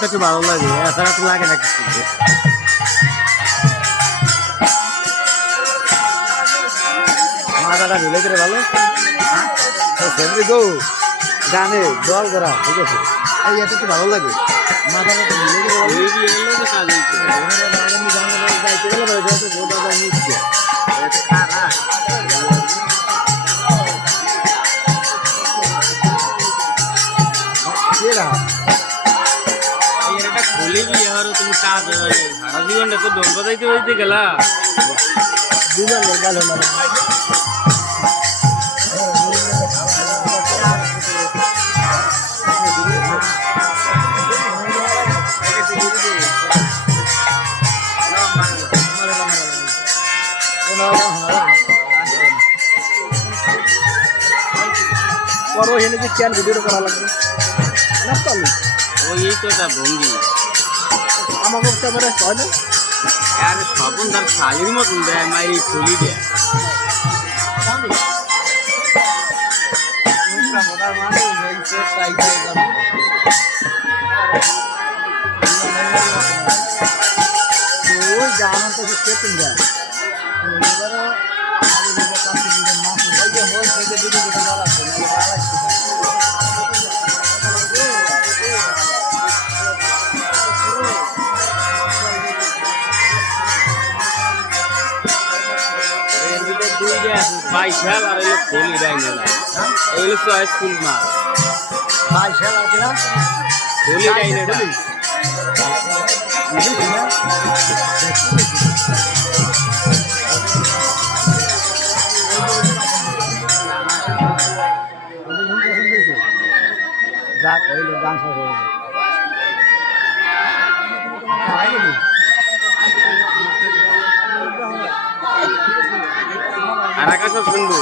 তো একটু ভালো লাগে, এছাড়া তো লাগে না কিছু। মাথাটা ঢুলে করে ভালো ফ্যামিলি গো গানে জল করা ঠিক আছে, এই এত একটু ভালো লাগে। মাথাটা একটু ঢুলে করে ভালো যাইতে গেলে নিচ্ছে খুলে গিয়ে আরো তুমি কাজ সারা জীবনটা তো দোল বাজাইতে বাজাইতে গেলা দুজন গেল মানে করো এনে যে কেন ভিডিও করা লাগবে না চালু ওই তো একটা ভঙ্গি আমাকে ক্যামেরা হয় না আর স্বপন তার শালির মতন দেয় মাইরি খুলি দেয় জানা তো সেটিং যায় বাইশাল আর এলো খুলি দেয় না এগুলো চয়েস ফুল মাল বাইশাল আছে না খুলি দেয় না যাক হইলো গান শেষ হয়ে গেল আর আকাশ শুনবো